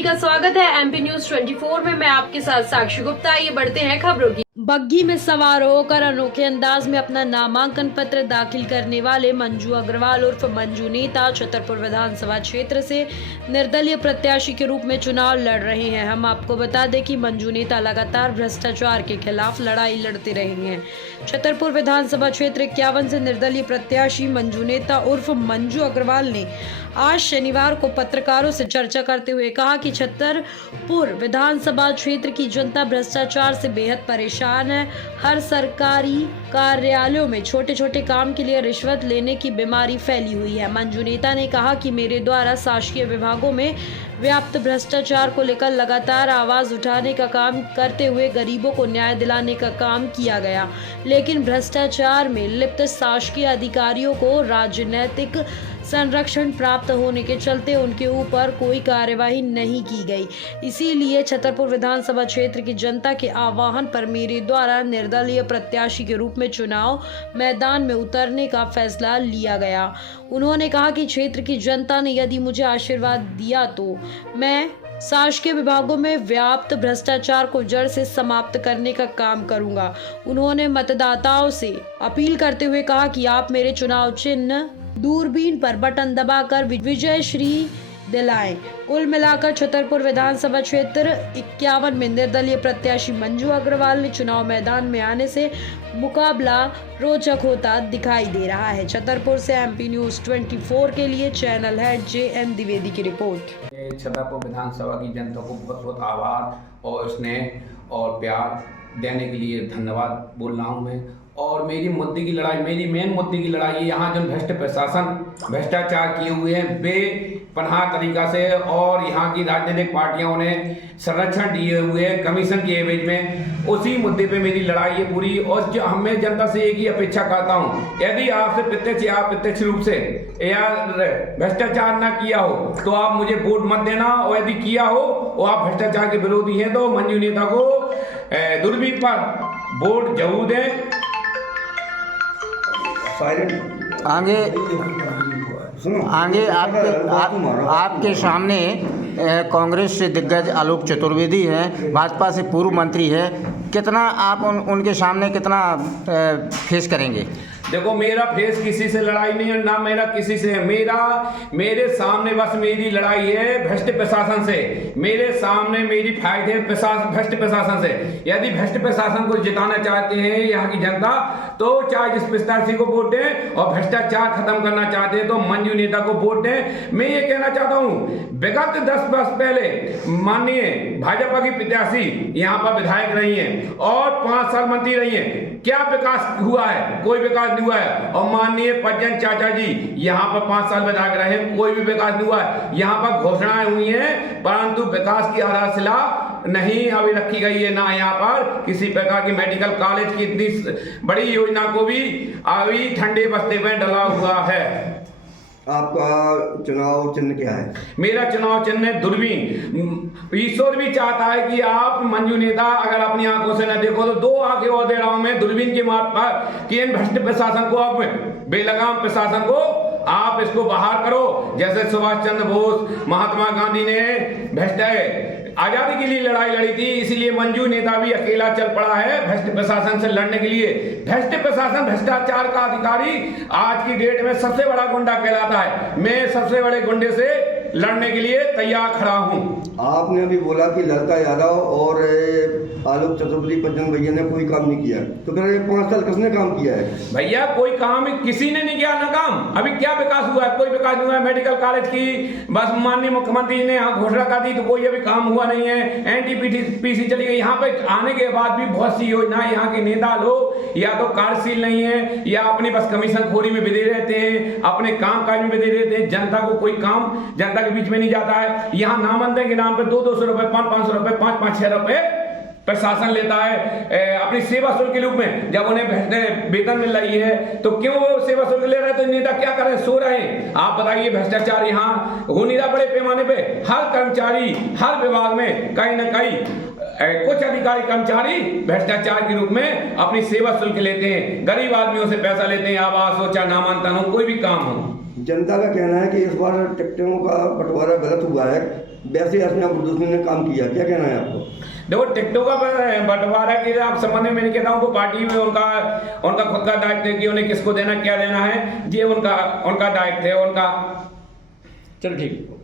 सभी का स्वागत है एमपी न्यूज 24 में। मैं आपके साथ साक्षी गुप्ता। ये बढ़ते हैं खबरों की। बग्घी में सवार होकर अनोखे अंदाज में अपना नामांकन पत्र दाखिल करने वाले मंजू अग्रवाल उर्फ मंजू नेता छतरपुर विधानसभा क्षेत्र से निर्दलीय प्रत्याशी के रूप में चुनाव लड़ रहे हैं। हम आपको बता दें कि मंजू नेता लगातार भ्रष्टाचार के खिलाफ लड़ाई लड़ते रहे हैं। छतरपुर विधानसभा क्षेत्र 51 से निर्दलीय प्रत्याशी मंजू नेता उर्फ मंजू अग्रवाल ने आज शनिवार को पत्रकारों से चर्चा करते हुए कहा कि छतरपुर विधानसभा क्षेत्र की जनता भ्रष्टाचार से बेहद परेशान है। हर सरकारी कार्यालयों में छोटे छोटे काम के लिए रिश्वत लेने की बीमारी फैली हुई है। मंजू नेता ने कहा कि मेरे द्वारा शासकीय विभागों में व्याप्त भ्रष्टाचार को लेकर लगातार आवाज उठाने का काम करते हुए गरीबों को न्याय दिलाने का काम किया गया, लेकिन भ्रष्टाचार में लिप्त शासकीय अधिकारियों को राजनीतिक संरक्षण प्राप्त होने के चलते उनके ऊपर कोई कार्यवाही नहीं की गई। इसीलिए छतरपुर विधानसभा क्षेत्र की जनता के आह्वान पर मेरे द्वारा निर्दलीय प्रत्याशी के रूप में चुनाव मैदान में उतरने का फैसला लिया गया। उन्होंने कहा कि क्षेत्र की जनता ने यदि मुझे आशीर्वाद दिया तो मैं शासकीय विभागों में व्याप्त भ्रष्टाचार को जड़ से समाप्त करने का काम करूंगा। उन्होंने मतदाताओं से अपील करते हुए कहा कि आप मेरे चुनाव चिन्ह दूरबीन पर बटन दबाकर विजय श्री दिलाएं। कुल मिलाकर छतरपुर विधानसभा क्षेत्र 51 में निर्दलीय प्रत्याशी मंजू अग्रवाल ने चुनाव मैदान में आने से मुकाबला रोचक होता दिखाई दे रहा है। छतरपुर से एमपी न्यूज 24 के लिए चैनल हेड JM द्विवेदी की रिपोर्ट। छतरपुर विधानसभा की जनता को बहुत बहुत आभार और स्नेह और प्यार देने के लिए धन्यवाद बोल रहा हूँ मैं। और मेरी मेन मुद्दे की लड़ाई यहाँ जो भ्रष्ट प्रशासन भ्रष्टाचार किए हुए हैं बेपनाह तरीका से, और यहाँ की राजनीतिक पार्टियों ने संरक्षण दिए हुए हैं कमीशन के एवज में, उसी मुद्दे पे मेरी लड़ाई है पूरी। और जो हमें जनता से एक ही अपेक्षा करता हूँ, यदि आपसे प्रत्यक्ष या अप्रत्यक्ष रूप से या भ्रष्टाचार ना किया हो तो आप मुझे वोट मत देना, और यदि किया हो और आप भ्रष्टाचार के विरोधी हैं तो मंजू नेता को दूरबीन पर वोट जरूर दें। आगे आपके सामने कांग्रेस से दिग्गज आलोक चतुर्वेदी हैं, भाजपा से पूर्व मंत्री है। कितना आप उनके सामने कितना फेस करेंगे? देखो, मेरा फेस किसी से लड़ाई नहीं है, ना मेरा किसी से है। मेरे सामने बस मेरी लड़ाई है भ्रष्ट प्रशासन से। मेरे सामने मेरी फाइट है भ्रष्ट प्रशासन से। यदि भ्रष्ट प्रशासन को जिताना चाहते हैं यहाँ की जनता तो चाहे जिस प्रत्याशी को वोट दें, और भ्रष्टाचार खत्म करना चाहते हैं तो मंजू नेता को वोट दें। मैं ये कहना चाहता हूँ, विगत 10 वर्ष पहले माननीय भाजपा की प्रत्याशी यहाँ पर विधायक रही है और 5 साल मंत्री रही है। क्या विकास हुआ है? कोई विकास नहीं हुआ है। और माननीय पज्जन चाचा जी यहाँ पर 5 साल विधायक रहे, कोई भी विकास नहीं हुआ है। यहाँ पर घोषणाएं हुई हैं परंतु विकास की आधारशिला नहीं अभी रखी गई है, ना यहाँ पर किसी प्रकार की मेडिकल कॉलेज की इतनी बड़ी योजना को भी अभी ठंडे बस्ते में डला हुआ है। आपका चुनाव चिन्ह क्या है? मेरा चुनाव चिन्ह है दूरबीन। ईश्वर भी चाहता है कि आप मंजू नेता अगर अपनी आंखों से न देखो तो 2 आंखें और दे रहा हूं मैं दूरबीन के मार्फत कि इन भ्रष्ट प्रशासन को, आप बेलगाम प्रशासन को आप इसको बाहर करो। जैसे सुभाष चंद्र बोस, महात्मा गांधी ने भ्रष्ट आजादी के लिए लड़ाई लड़ी थी, इसीलिए मंजू नेता भी अकेला चल पड़ा है भ्रष्ट प्रशासन से लड़ने के लिए। भ्रष्ट प्रशासन भ्रष्टाचार का अधिकारी आज की डेट में सबसे बड़ा गुंडा कहलाता है। मैं सबसे बड़े गुंडे से लड़ने के लिए तैयार खड़ा हूं। आपने अभी बोला कि लड़का यादव और आलोक चतुर्वेदी पज्जन भैया ने कोई काम नहीं किया, तो फिर 5 साल किसने काम किया है? भैया कोई काम किसी ने नहीं किया ना काम। अभी क्या विकास हुआ है? कोई विकास नहीं हुआ है। मेडिकल कॉलेज की बस माननीय मुख्यमंत्री ने यहाँ घोषणा कर दी तो कोई अभी काम हुआ नहीं है। NTPC चली गई। यहाँ पे आने के बाद भी बहुत सी योजनाएं यहाँ के नेता लोग या तो कार्यशील नहीं है या अपनी बस कमीशन खोरी में बिजी रहते हैं, अपने काम काज में बिजी रहते हैं। जनता को कोई काम जनता के बीच में नहीं जाता है। यहाँ नामांकन के नाम पे 200-200 रुपए, 500-500 रुपए, 5-5-6 रुपए प्रशासन लेता है अपनी सेवा शुल्क के रूप में। जब उन्हें वेतन मिल रही है तो क्यों वो सेवा शुल्क ले रहे हैं? तो नेता क्या कर रहे हैं? सो रहे हैं। आप बताइए, भ्रष्टाचार यहाँ हो नहीं रहा बड़े पैमाने पे? हर कर्मचारी हर विभाग में कहीं ना कहीं कुछ अधिकारी कर्मचारी भ्रष्टाचार के रूप में अपनी सेवा शुल्क लेते हैं, गरीब आदमियों से पैसा लेते हैं, आवास हो चाहे नामांकन हो, कोई भी काम हो। जनता का कहना है कि इस बार टिकटों का बंटवारा गलत हुआ है, वैसे अर्चना बुद्धूस ने काम किया, क्या कहना है आपको? देखो टिकटों का बंटवारा के आप संबंध में मैं कहता हूँ वो पार्टी में उनका खुद का दायित्व है कि उन्हें किसको देना क्या देना है, ये उनका दायित्व है उनका। चलो ठीक।